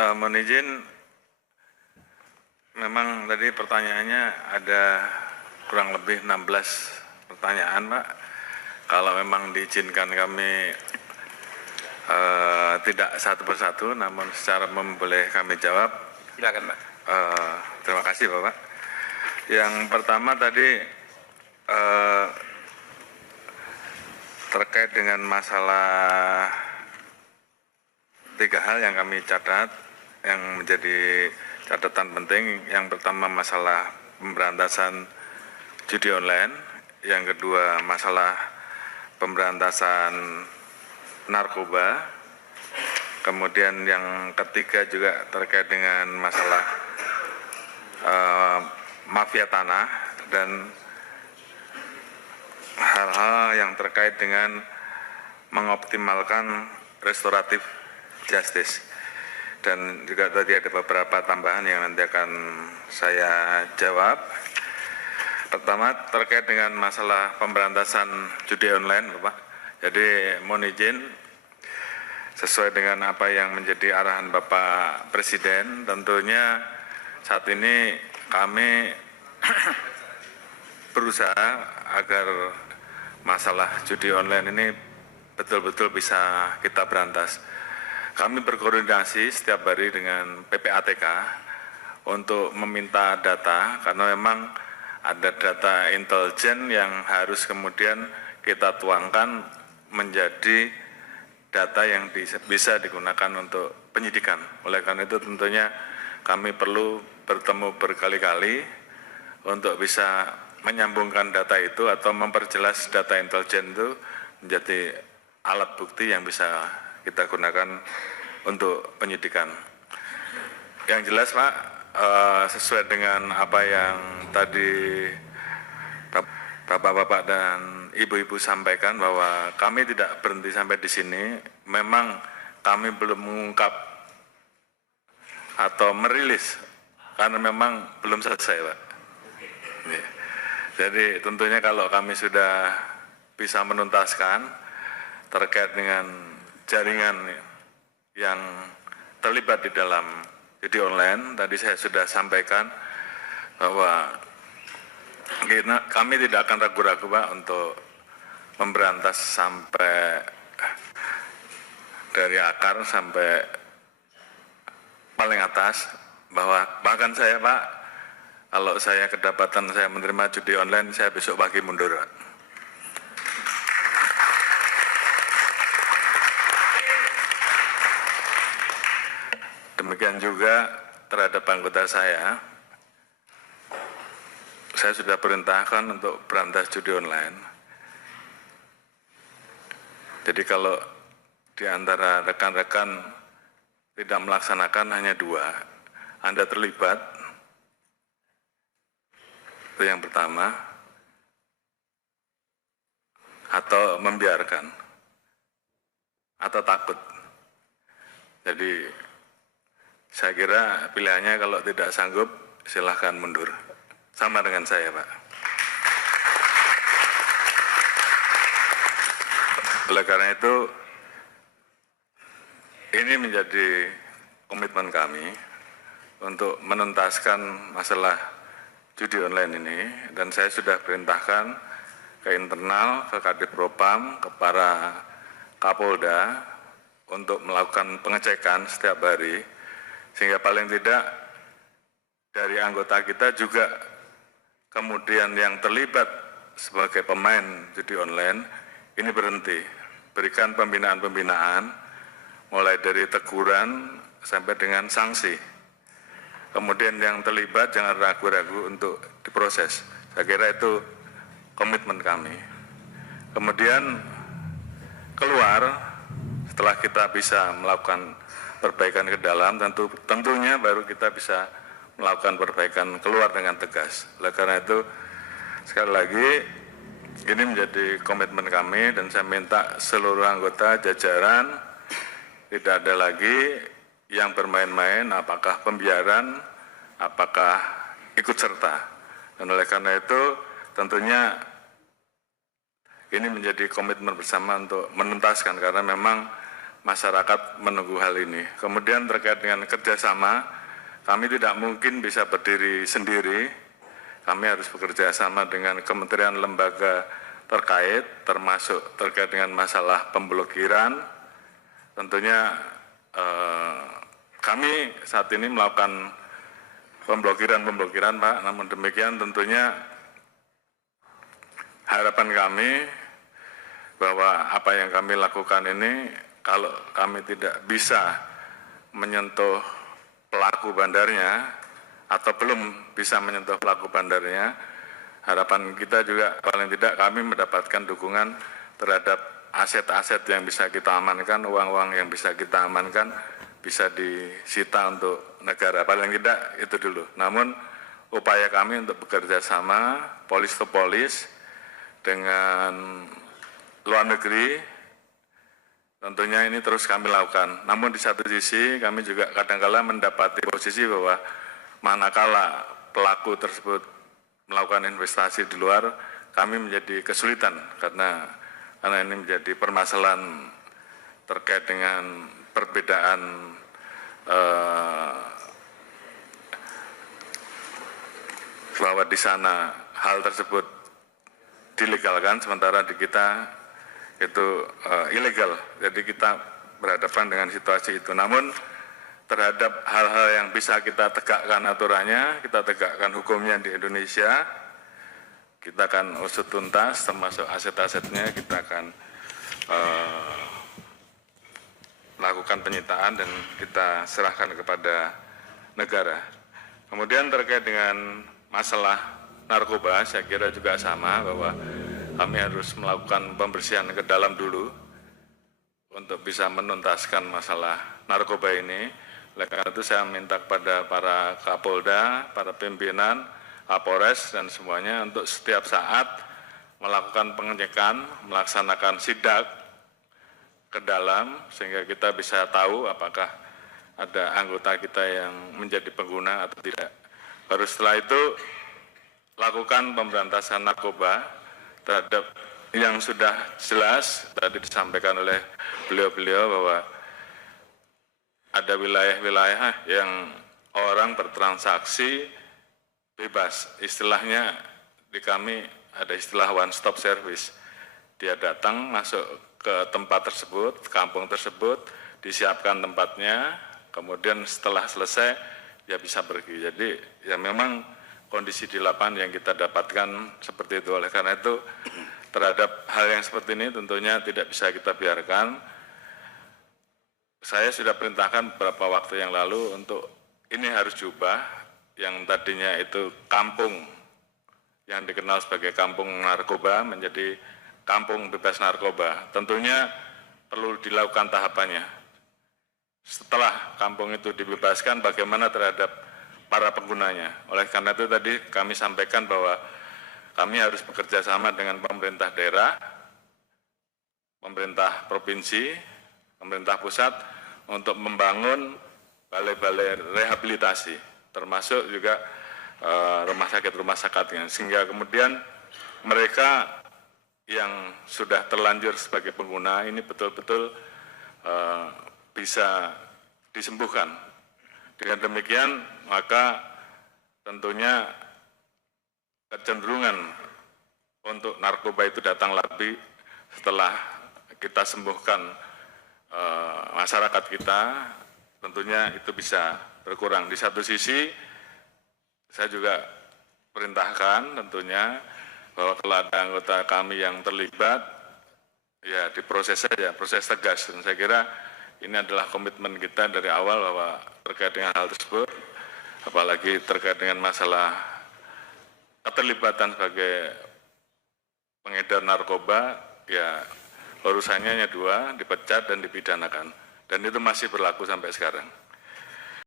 Mohon izin, memang tadi pertanyaannya ada kurang lebih 16 pertanyaan, Pak. Kalau memang diizinkan kami tidak satu persatu, namun secara umum boleh kami jawab. Silakan, Pak. Terima kasih, Bapak. Yang pertama tadi terkait dengan masalah 3 hal yang kami catat, yang menjadi catatan penting. Yang pertama masalah pemberantasan judi online, yang kedua masalah pemberantasan narkoba, kemudian yang ketiga juga terkait dengan masalah mafia tanah dan hal-hal yang terkait dengan mengoptimalkan restoratif justice. Dan juga tadi ada beberapa tambahan yang nanti akan saya jawab. Pertama terkait dengan masalah pemberantasan judi online, Bapak. Jadi mohon izin, sesuai dengan apa yang menjadi arahan Bapak Presiden, tentunya saat ini kami berusaha agar masalah judi online ini betul-betul bisa kita berantas. Kami berkoordinasi setiap hari dengan PPATK untuk meminta data, karena memang ada data intelijen yang harus kemudian kita tuangkan menjadi data yang bisa digunakan untuk penyidikan. Oleh karena itu tentunya kami perlu bertemu berkali-kali untuk bisa menyambungkan data itu atau memperjelas data intelijen itu menjadi alat bukti yang bisa kita gunakan untuk penyidikan. Yang jelas, Pak, sesuai dengan apa yang tadi Bapak-bapak dan Ibu-ibu sampaikan, bahwa kami tidak berhenti sampai di sini. Memang kami belum mengungkap atau merilis karena memang belum selesai, Pak. Jadi tentunya kalau kami sudah bisa menuntaskan terkait dengan jaringan yang terlibat di dalam judi online, tadi saya sudah sampaikan bahwa kami tidak akan ragu-ragu, Pak, untuk memberantas sampai dari akar sampai paling atas. Bahwa bahkan saya, Pak, kalau saya kedapatan saya menerima judi online, saya besok pagi mundur, Pak. Demikian juga terhadap anggota saya sudah perintahkan untuk berantas judi online. Jadi kalau di antara rekan-rekan tidak melaksanakan hanya 2, Anda terlibat, itu yang pertama, atau membiarkan, atau takut. Jadi saya kira pilihannya kalau tidak sanggup silahkan mundur. Sama dengan saya, Pak. Oleh karena itu, ini menjadi komitmen kami untuk menuntaskan masalah judi online ini, dan saya sudah perintahkan ke internal, ke Kadifropam, ke para Kapolda untuk melakukan pengecekan setiap hari, sehingga paling tidak dari anggota kita juga kemudian yang terlibat sebagai pemain judi online ini berhenti. Berikan pembinaan-pembinaan mulai dari teguran sampai dengan sanksi. Kemudian yang terlibat jangan ragu-ragu untuk diproses. Saya kira itu komitmen kami. Kemudian keluar setelah kita bisa melakukan perbaikan ke dalam, tentunya baru kita bisa melakukan perbaikan keluar dengan tegas. Oleh karena itu, sekali lagi, ini menjadi komitmen kami, dan saya minta seluruh anggota jajaran tidak ada lagi yang bermain-main, apakah pembiaran, apakah ikut serta. Dan oleh karena itu, tentunya ini menjadi komitmen bersama untuk menuntaskan, karena memang masyarakat menunggu hal ini. Kemudian terkait dengan kerjasama, kami tidak mungkin bisa berdiri sendiri. Kami harus bekerja sama dengan kementerian lembaga terkait, termasuk terkait dengan masalah pemblokiran. Tentunya kami saat ini melakukan pemblokiran Pak, namun demikian tentunya harapan kami bahwa apa yang kami lakukan ini, kalau kami tidak bisa menyentuh pelaku bandarnya atau belum bisa menyentuh pelaku bandarnya, harapan kita juga paling tidak kami mendapatkan dukungan terhadap aset-aset yang bisa kita amankan, uang-uang yang bisa kita amankan, bisa disita untuk negara, paling tidak itu dulu. Namun upaya kami untuk bekerja sama polis to polis dengan luar negeri, tentunya ini terus kami lakukan. Namun di satu sisi kami juga kadang-kala mendapati posisi bahwa manakala pelaku tersebut melakukan investasi di luar, kami menjadi kesulitan karena ini menjadi permasalahan terkait dengan perbedaan bahwa di sana hal tersebut dilegalkan, sementara di kita itu ilegal. Jadi kita berhadapan dengan situasi itu. Namun terhadap hal-hal yang bisa kita tegakkan aturannya, kita tegakkan hukumnya di Indonesia, kita akan usut tuntas, termasuk aset-asetnya kita akan melakukan penyitaan dan kita serahkan kepada negara. Kemudian terkait dengan masalah narkoba, saya kira juga sama, bahwa kami harus melakukan pembersihan ke dalam dulu untuk bisa menuntaskan masalah narkoba ini. Oleh karena itu saya minta kepada para Kapolda, para pimpinan, Kapolres dan semuanya untuk setiap saat melakukan pengecekan, melaksanakan sidak ke dalam sehingga kita bisa tahu apakah ada anggota kita yang menjadi pengguna atau tidak. Baru setelah itu lakukan pemberantasan narkoba terhadap yang sudah jelas tadi disampaikan oleh beliau-beliau bahwa ada wilayah-wilayah yang orang bertransaksi bebas. Istilahnya di kami ada istilah one stop service. Dia datang masuk ke tempat tersebut, kampung tersebut, disiapkan tempatnya, kemudian setelah selesai dia bisa pergi. Jadi ya memang kondisi di lapangan yang kita dapatkan seperti itu. Oleh karena itu terhadap hal yang seperti ini tentunya tidak bisa kita biarkan. Saya sudah perintahkan beberapa waktu yang lalu untuk ini harus diubah, yang tadinya itu kampung yang dikenal sebagai kampung narkoba menjadi kampung bebas narkoba. Tentunya perlu dilakukan tahapannya. Setelah kampung itu dibebaskan, bagaimana terhadap para penggunanya. Oleh karena itu tadi kami sampaikan bahwa kami harus bekerja sama dengan pemerintah daerah, pemerintah provinsi, pemerintah pusat untuk membangun balai-balai rehabilitasi, termasuk juga rumah sakit, sehingga kemudian mereka yang sudah terlanjur sebagai pengguna ini betul-betul bisa disembuhkan. Dengan demikian, maka tentunya kecenderungan untuk narkoba itu datang lagi setelah kita sembuhkan masyarakat kita, tentunya itu bisa berkurang. Di satu sisi, saya juga perintahkan tentunya bahwa kalau ada anggota kami yang terlibat, ya diproses saja, proses tegas. Dan saya kira ini adalah komitmen kita dari awal bahwa terkait dengan hal tersebut, apalagi terkait dengan masalah keterlibatan sebagai pengedar narkoba, ya urusannya hanya dua, dipecat dan dipidanakan. Dan itu masih berlaku sampai sekarang.